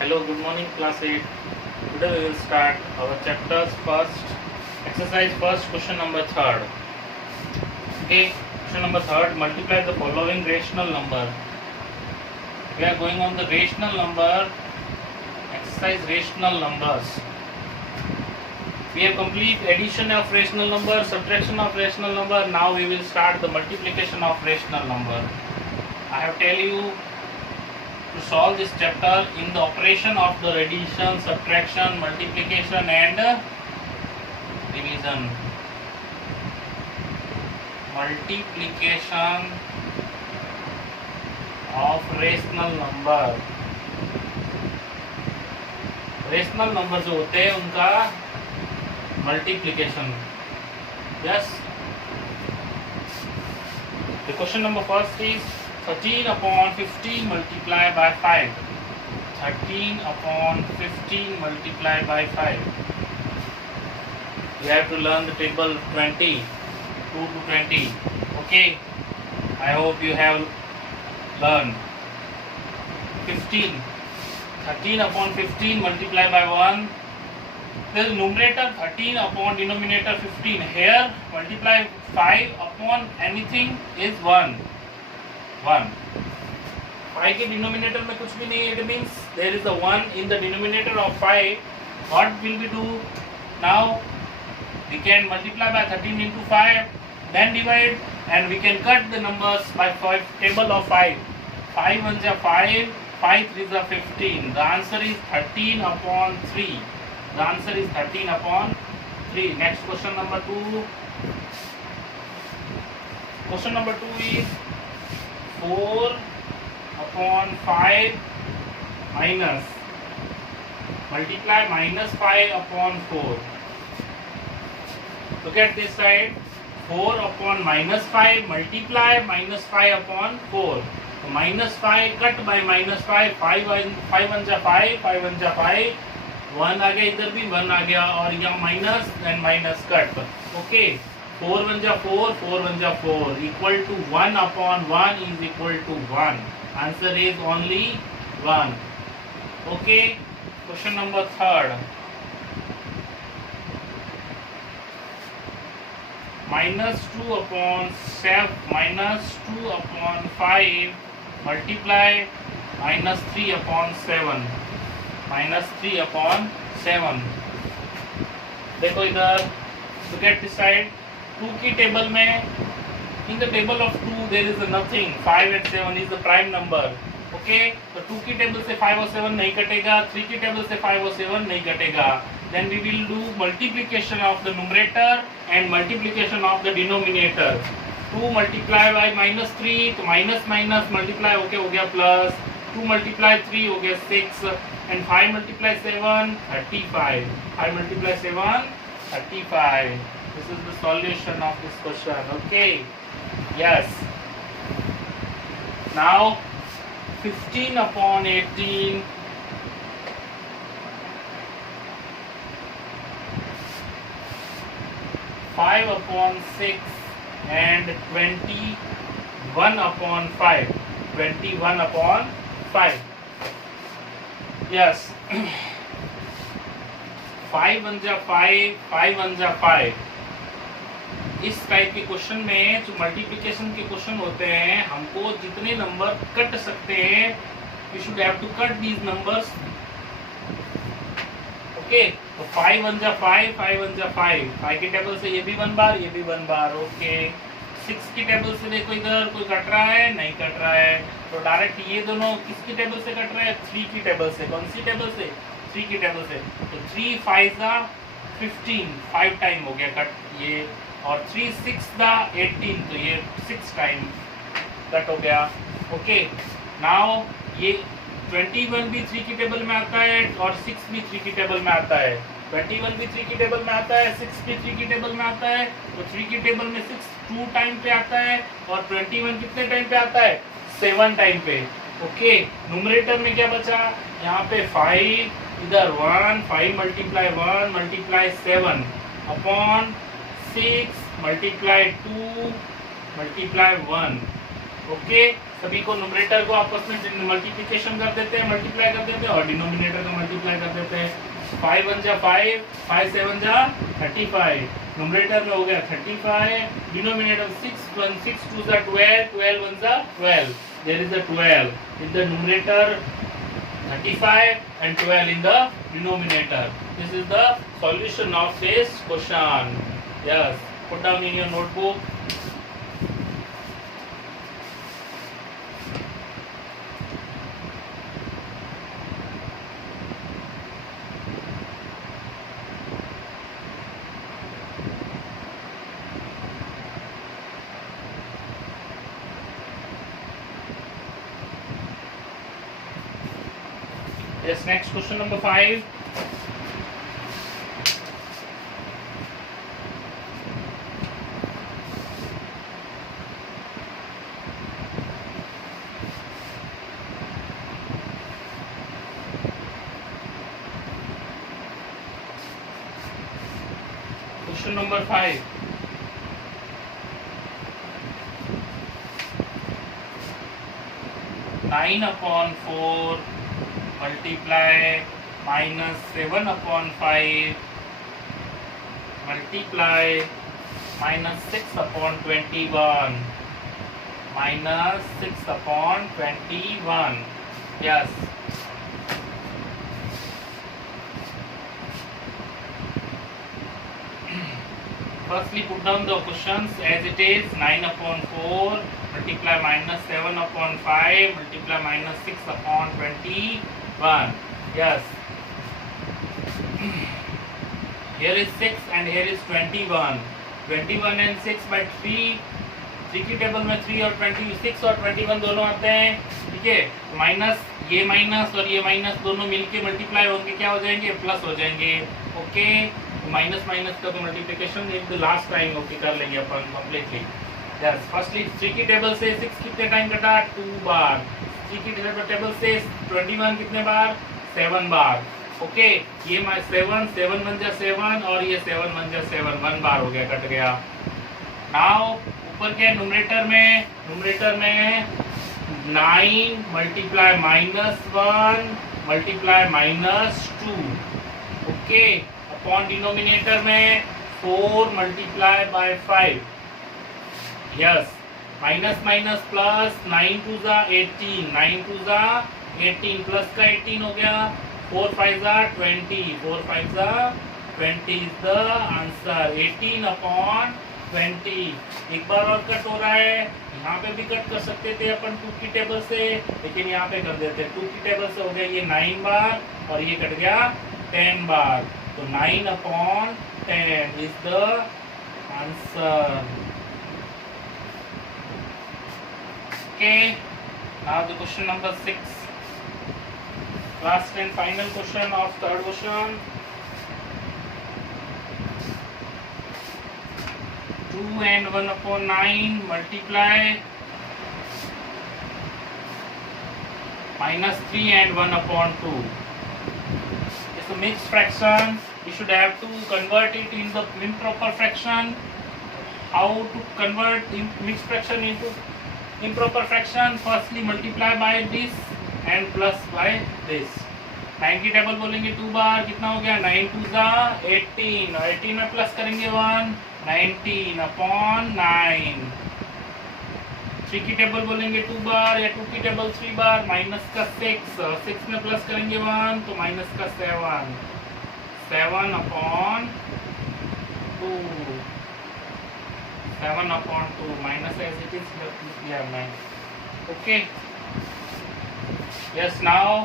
Hello, good morning, class 8. Today we will start our chapters first, exercise first, question number third. Okay, question number third, multiply the following rational number. We are going on the rational number, exercise rational numbers. We have complete addition of rational number, subtraction of rational number. Now we will start the multiplication of rational number. I have tell you to solve this chapter in the operation of the addition, subtraction, multiplication and division. Multiplication of rational number. Rational number जो होते हैं उनका multiplication. Yes. The question number first is 13 upon 15 multiplied by 5. 13 upon 15 multiplied by 5. You have to learn the table 20. 2 to 20. Okay. I hope you have learned. 15. 13 upon 15 multiplied by 1. There is numerator 13 upon denominator 15. Here multiply 5 upon anything is 1. 1. 5 के denominator में कुछ भी नहीं है. It means there is a 1 in the denominator of 5. What will we do? Now we can multiply by 13 into 5, then divide, and we can cut the numbers by 5 table of 5. 5 1 is 5, 5 3 is 15. The answer is 13 upon 3. The answer is 13 upon 3. Next question number 2. Question number 2 is 4 upon 5 minus, multiply minus 5 upon 4. Look at this side. 4 upon minus 5 multiply minus 5 upon 4. So minus 5 cut by minus 5. 5 1 जा 5, 5 1 जा 5. 1 आ गया, इधर भी 1 आ गया, और यहाँ minus and minus cut. Okay. 4 1 जा 4, 4 1 जा 4, equal to 1 upon 1 is equal to 1. Answer is only 1. Okay. Question number 3rd. Minus 2 upon 7, minus 2 upon 5 multiply minus 3 upon 7. Minus 3 upon 7. देखो इधर, look at this side. 2 की टेबल में, in the table of 2 there is nothing. 5 and 7 is the prime number. Okay, तो 2 की टेबल से 5 और 7 नहीं कटेगा, 3 की टेबल से 5 और 7 नहीं कटेगा. Then we will do multiplication of the numerator and multiplication of the denominator. 2 multiply by minus 3, तो minus minus multiply होके हो गया plus. 2 multiply 3 हो गया 6, and 5 multiply 7 35. 5 multiply 7 35. This is the solution of this question. Okay. Yes. Now 15 upon 18. 5 upon 6 and 21 upon 5. 21 upon 5. Yes. 5 1 जा 5, 5 1 जा 5. इस टाइप के क्वेश्चन में जो मल्टीप्लिकेशन के क्वेश्चन होते हैं, हमको जितने नंबर कट सकते हैं, we should have to cut these numbers. Okay. तो 5 1 जा 5, 5 1 जा 5. 5 की टेबल से ये भी 1 बार, ये भी 1 बार. ओके. 6 की टेबल से देखो इधर कोई कट रहा है, नहीं कट रहा है, तो डायरेक्ट ये दोनों किसकी टेबल से कट रहे हैं? 3 की टेबल से. कौन सी टेबल से? 3 की टेबल से. तो 3 5 जा 15, 5 टाइम हो गया कट ये, और 3 6 दा 18, तो ये 6 टाइम कट हो गया. ओके. नाउ ये 21 भी 3 की टेबल में आता है और 6 भी 3 की टेबल में आता है. 21 भी 3 की टेबल में आता है, 6 भी 3 की टेबल में आता है. तो 3 की टेबल में 6 2 टाइम पे आता है, और 21 कितने टाइम पे आता है? 7 टाइम पे. ओके. न्यूमरेटर में क्या बचा? यहाँ पे 5, इधर 1, 5 multiply 1 multiply 7 upon 6 multiply 2 multiply 1. Okay, सभी को न्यूमरेटर को आपस में मल्टीप्लिकेशन कर देते हैं, मल्टीप्लाई कर देते हैं और डिनोमिनेटर को मल्टीप्लाई कर देते हैं। 5 1 जा 5, 5 7 जा 35, न्यूमरेटर में हो गया 35, डिनोमिनेटर 6 1 6 2 जा 12, 12 1 जा 12, there is a 12 in the numerator, 35 and 12 in the denominator. This is the solution of this question. Yes, put down in your notebook. Yes, next question number 5. Question number 5. Nine upon 4 multiply minus 7 upon 5 multiply minus 6 upon 21 minus 6 upon 21. Yes. Firstly, put down the questions as it is. 9 upon 4 multiply minus 7 upon 5 multiply minus 6 upon 21. Yes. Here is 6 and here is 21. 21 and 6 by 3. 3 की टेबल में 3 और 26 और 21 दोनों आते हैं, ठीक है। माइनस ये माइनस और ये माइनस दोनों मिलके मल्टीप्लाई होंगे, क्या हो जाएंगे, प्लस हो जाएंगे। ओके, माइनस माइनस का तो multiplication the last time okay कर लेंगे अपन कंप्लीटली। यस, फर्स्टली 3 की टेबल से 6 कितने टाइम कटा, 2 बार। 3 की टेबल से 21 कितने बार, 7 बार। ओके, ये 7 7 बन जा 7 और ये 7 बन जा 7, 1 बार हो गया, कट गया। नाउ ऊपर के न्यूमरेटर में 9 मल्टीप्लाई -1 मल्टीप्लाई -2, ओके, अपॉन डिनोमिनेटर में 4 multiply by 5। Yes, minus minus plus, 9 2 जा 18, 9 2 जा 18 प्लस का 18 हो गया, 4 5 जा 20, 4 5 जा 20 इज द आंसर, 18 अपॉन 20। एक बार और कट हो रहा है, यहाँ पे भी कट कर सकते थे अपन 2 की टेबल से, लेकिन यहाँ पे कर देते। 2 की टेबल से हो गया ये 9 बार और ये कट गया 10 बार, तो 9 अपॉन 10 is the answer. Okay, now the question number 6, last and final question of third question. 2 and 1 upon 9 multiply minus 3 and 1 upon 2. It's a mixed fraction. You should have to convert it in the improper fraction. How to convert mixed fraction into improper fraction? Firstly, multiply by this and plus by this. 9 की टेबल बोलेंगे 2 बार, कितना हो गया, 9 2 जा 18, 18 में प्लस करेंगे 1, 19 upon 9। 3 की टेबल बोलेंगे 2 बार या 2 की टेबल 3 बार, माइनस का 6, 6 में प्लस करेंगे 1 तो माइनस का 7, 7 upon 2, 7 upon 2 minus as it is किया मैं। ओके, यस, नाउ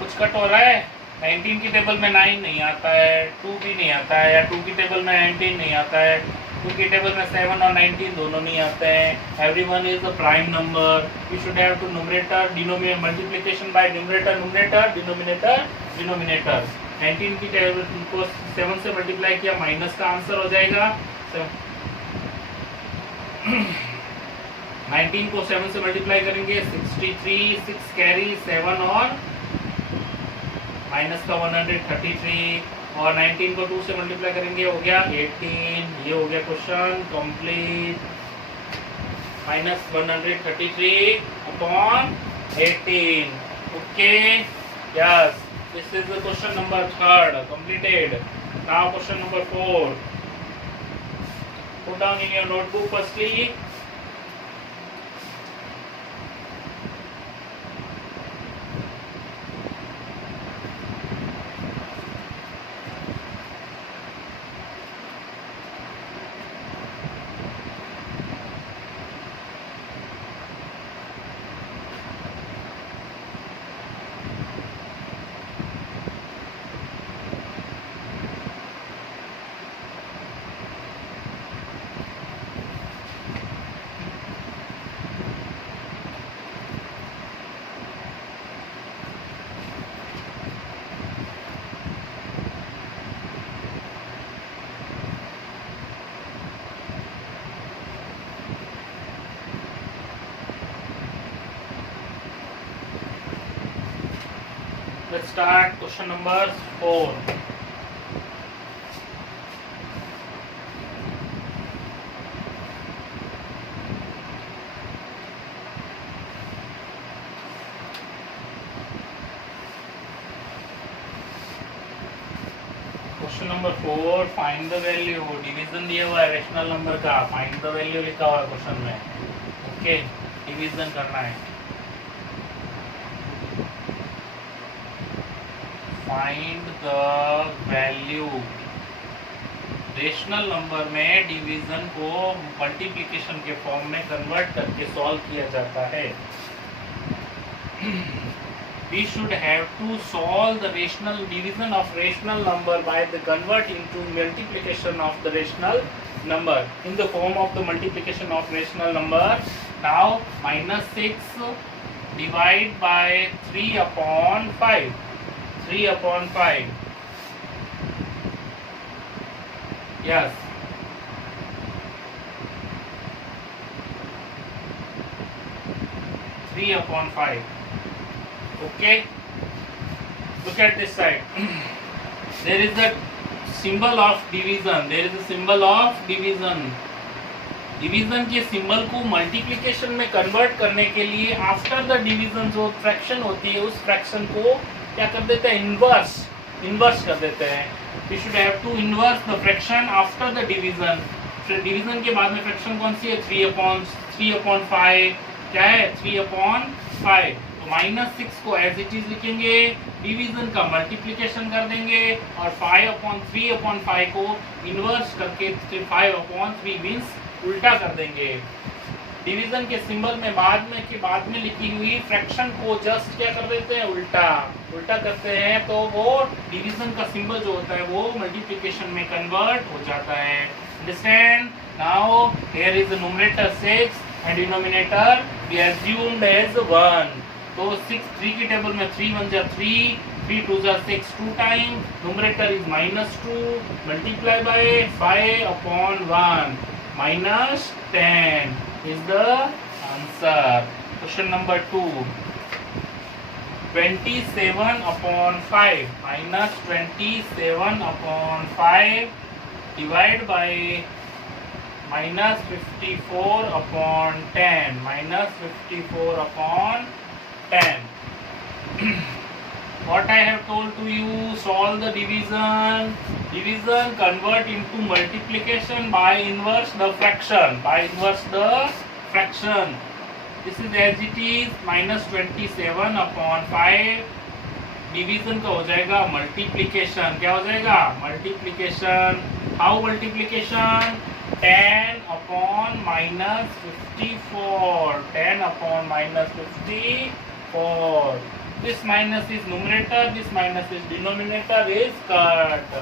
कुछ कट हो रहा है। 19 की टेबल में 9 नहीं आता है, 2 भी नहीं आता है, या 2 की टेबल में 19 नहीं आता है, 2 की टेबल में 7 और 19 दोनों नहीं आते हैं। Everyone is a prime number. You should have to numerator denominator, multiplication by numerator numerator, denominator denominator. 19 की टेबल को 7 से मल्टीप्लाई किया, माइनस का आंसर हो जाएगा। 19 को 7 से मल्टीप्लाई करेंगे 63, 6 कैरी 7 और माइनस का 133, और 19 को 2 से मल्टीप्लाई करेंगे हो गया 18। ये हो गया क्वेश्चन कंप्लीट। minus 133 upon 18. Okay, yes, this is the question number 3 completed. Now question number 4. Put down in your notebook firstly. Let's start question number 4. Question number 4, find the value. Division दिया हुआ है रेशनल नंबर का, find the value लिखा हुआ है क्वेश्चन में. Okay, division करना है. Find the value. Rational number में डिवीजन को मल्टीप्लिकेशन के फॉर्म में कन्वर्ट करके सॉल्व किया जाता है. We should have to solve the rational division of rational number by the convert into multiplication of the rational number in the form of the multiplication of rational number. Now minus 6 divide by 3 upon 5. 3 upon 5. Yes. Three upon 5. Okay. Look at this side. There is a symbol of division. There is a symbol of division. Division के सिंबल को मल्टीप्लिकेशन में कन्वर्ट करने के लिए after the division जो फ्रैक्शन होती है उस फ्रैक्शन को क्या कर देते हैं, इन्वर्स कर देते हैं. We should have to inverse the fraction after the division. Division के बाद में फ्रैक्शन कौन सी है, 3 अपॉन 5. क्या है, 3 अपॉन 5. तो माइनस 6 को एज इट इज लिखेंगे, डिवीजन का मल्टीप्लिकेशन कर देंगे और 3 अपॉन 5 को इन्वर्स करके 5 अपॉन 3 मीन्स उल्टा कर देंगे. डिवीजन के सिंबल में बाद में लिखी हुई फ्रैक्शन को जस्ट क्या कर देते हैं, उल्टा करते हैं, तो वो डिवीजन का सिंबल जो होता है वो मल्टीप्लिकेशन में कन्वर्ट हो जाता है. Understand? Now here is the numerator 6 and denominator we assumed as 1. तो 3 की टेबल में 3 1 जा 3, 3 2 जा 6 2 time. Numerator is -2 multiply by 5 अपॉन 1 -10 is the answer. Question number 2. 27 upon 5 minus 27 upon 5 divide by minus 54 upon 10 minus 54 upon 10. What I have told to you, solve the division. Division convert into multiplication by inverse the fraction. This is as it is, minus 27 upon 5. डिवीजन का हो जाएगा मल्टीप्लिकेशन. क्या हो जाएगा, multiplication. How multiplication, 10 upon minus 54. 10 upon minus 54. This minus is numerator, this minus is denominator is cut.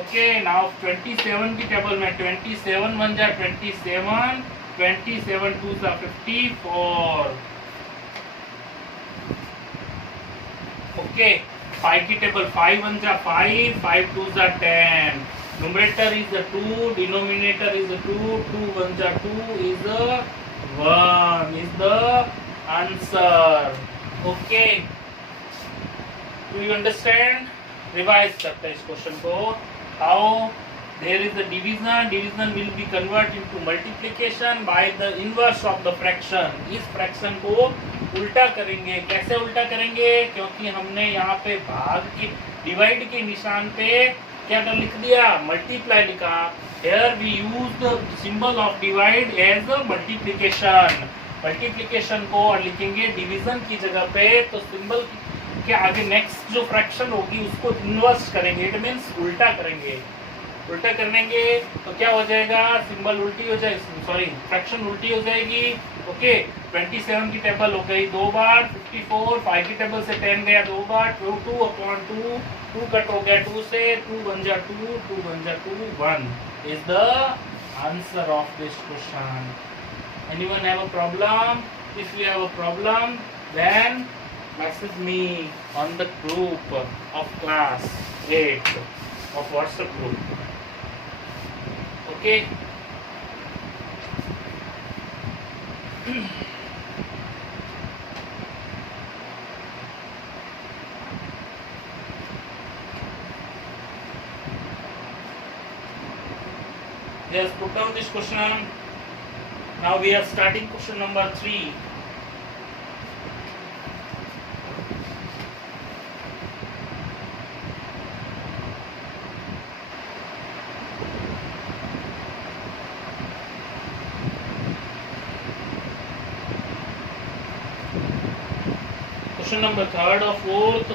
Okay, now 27 की टेबल में 27 बन जा 27, 27 2 जा 54. Okay, 5 की टेबल 5 बन जा 5, 5 2 जा 10. Numerator is a 2, denominator is a 2, 2 1 जा 2 is a 1 is the answer. Okay. Do you understand? Revise करते हैं इस क्वेश्चन को. How there is a division will be converted into multiplication by the inverse of the fraction. इस fraction को उल्टा करेंगे. कैसे उल्टा करेंगे? क्योंकि हमने यहाँ पे भाग के डिवाइड के निशान पे क्या कर लिख दिया? मल्टीप्लाई लिखा. Here we use the symbol of divide as a multiplication. Multiplication को और लिखेंगे डिवीजन की जगह पे, तो सिंबल के आगे नेक्स्ट जो फ्रैक्शन होगी उसको इन्वर्स करेंगे. इट मींस उल्टा करेंगे. उल्टा करेंगे तो क्या हो जाएगा? सिंबल उल्टी हो जाएगी, सॉरी फ्रैक्शन उल्टी हो जाएगी. ओके 27 की टेबल हो गई 2 बार, 54 5 की टेबल से 10 गया 2 बार, 2/2 2 कट हो गया 2 से, 2 बन जा 2 2 बन जा 2 1 is the answer of this question. Anyone have a problem? If you have a problem, then message me on the group of class 8 of WhatsApp group. Okay? Yes, put down this question. Now we are starting question number 3. Question number 3rd or 4th.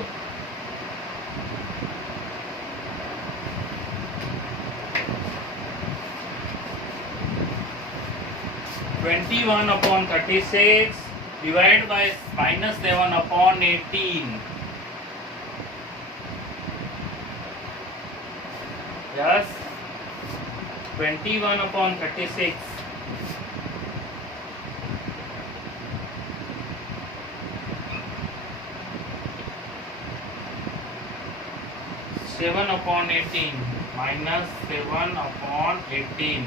(21/36) divided by -7/18. Yes, 21/36. (7/18) -7/18.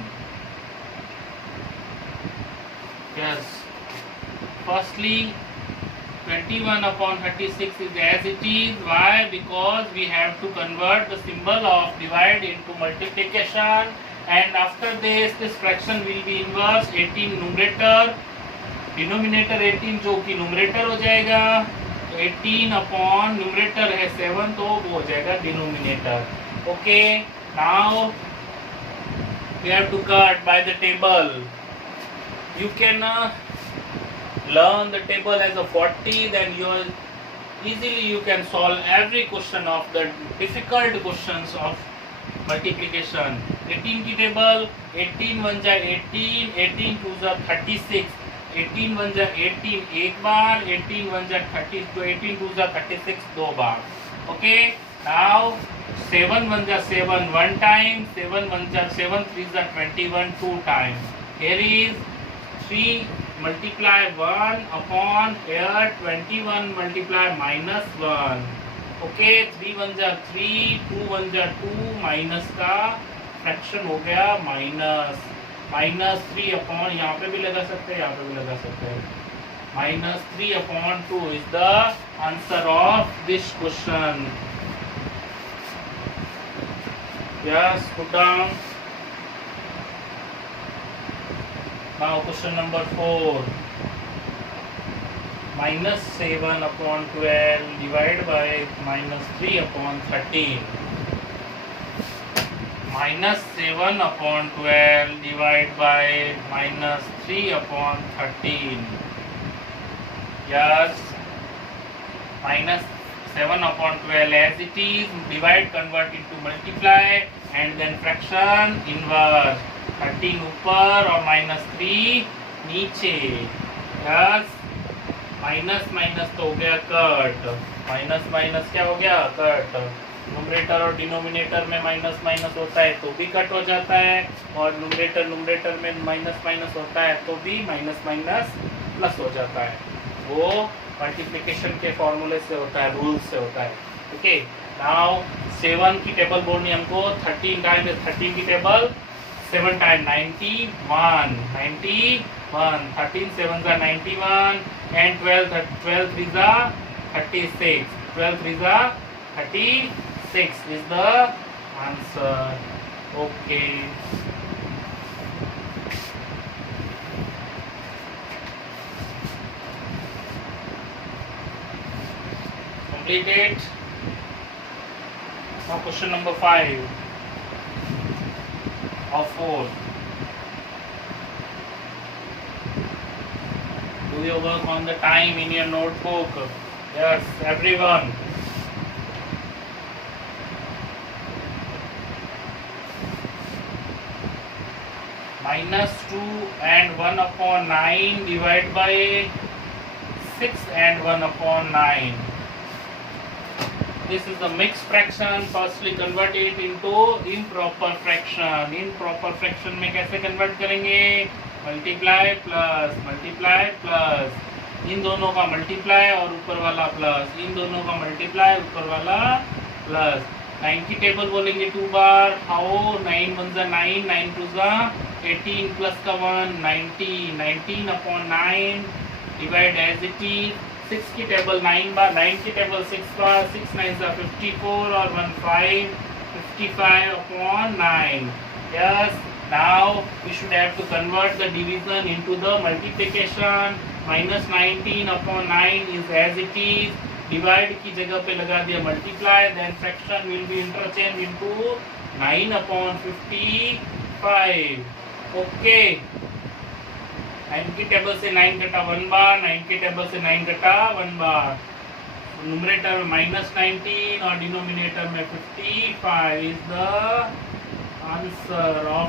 Yes. Firstly, 21/36 is as it is. Why? Because we have to convert the symbol of divide into multiplication, and after this fraction will be inverse. 18 numerator, denominator 18 जो कि numerator हो जाएगा. 18 upon numerator है 7 तो वो हो जाएगा denominator. Okay. Now we have to cut by the table. You can learn the table as a 40, then you can solve every question of the difficult questions of multiplication. 18 की टेबल 18 1 जा 18, 18 2 जा 36, 18 1 जा 18 एक बार, 18 1 जा 30, तो 18 2 जा 36 दो बार. Okay, now 7 1 जा 7 one time, 7 1 जा 7 3 जा 21 two times. Here is 3 multiply 1 upon here 21 multiply -1. Okay, 3 1 जा 3, 2 1 जा 2, माइनस का फ्रैक्शन हो गया -3 अपॉन, यहाँ पे भी लगा सकते हैं, यहाँ पे भी लगा सकते हैं. -3/2 is the answer of this question. Yes, put down. Now question number 4. -7/12 divided by -3/13. -7/12 divided by -3/13. Yes, -7/12 as it is, divide convert into multiply and then fraction inverse. 13 ऊपर और -3 नीचे. यस, माइनस माइनस तो हो गया कट, माइनस माइनस क्या हो गया cut. Numerator और डिनोमिनेटर में माइनस माइनस होता है तो भी कट हो जाता है, और न्यूमरेटर में माइनस माइनस होता है तो भी माइनस माइनस प्लस हो जाता है. वो मल्टीप्लिकेशन के फॉर्मूले से होता है, रूल से होता है. ओके, नाउ 7 की टेबल बोलनी हमको. 13 टाइम 13 की टेबल 7 टाइम 91. 13 7 जा 91 and 12 3 जा 36. 12 3 जा 36 is the answer. Okay completed. Now question number 5 of 4. Do your work on the time in your notebook. Yes, everyone. -2 and 1 upon 9 divided by 6 and 1 upon 9. This is a mixed fraction. Firstly convert it into improper fraction. Improper fraction में कैसे convert करेंगे? Multiply plus, इन दोनों का मल्टीप्लाई और ऊपर वाला प्लस, इन दोनों का मल्टीप्लाई ऊपर वाला प्लस। 9 की टेबल बोलेंगे 2 बार। हाउ? 9 1 जा 9, 9 2 जा 18 प्लस का 1 90, 19 upon 9 divide as it is. 6 की टेबल 9 बार, 9 की टेबल 6 बार, 6 9 जा 54 और 1 5, 55 upon 9. Yes, now we should have to convert the division into the multiplication. -19 upon 9 is as it is. Divide की जगह पे लगा दिया multiply, then fraction will be interchanged into 9 upon 55. Okay. 9 की टेबल से 9 कटा 1 बार, 9 की टेबल से 9 कटा 1 बार। न्यूमरेटर में -19 और डिनोमिनेटर में 55 is the answer of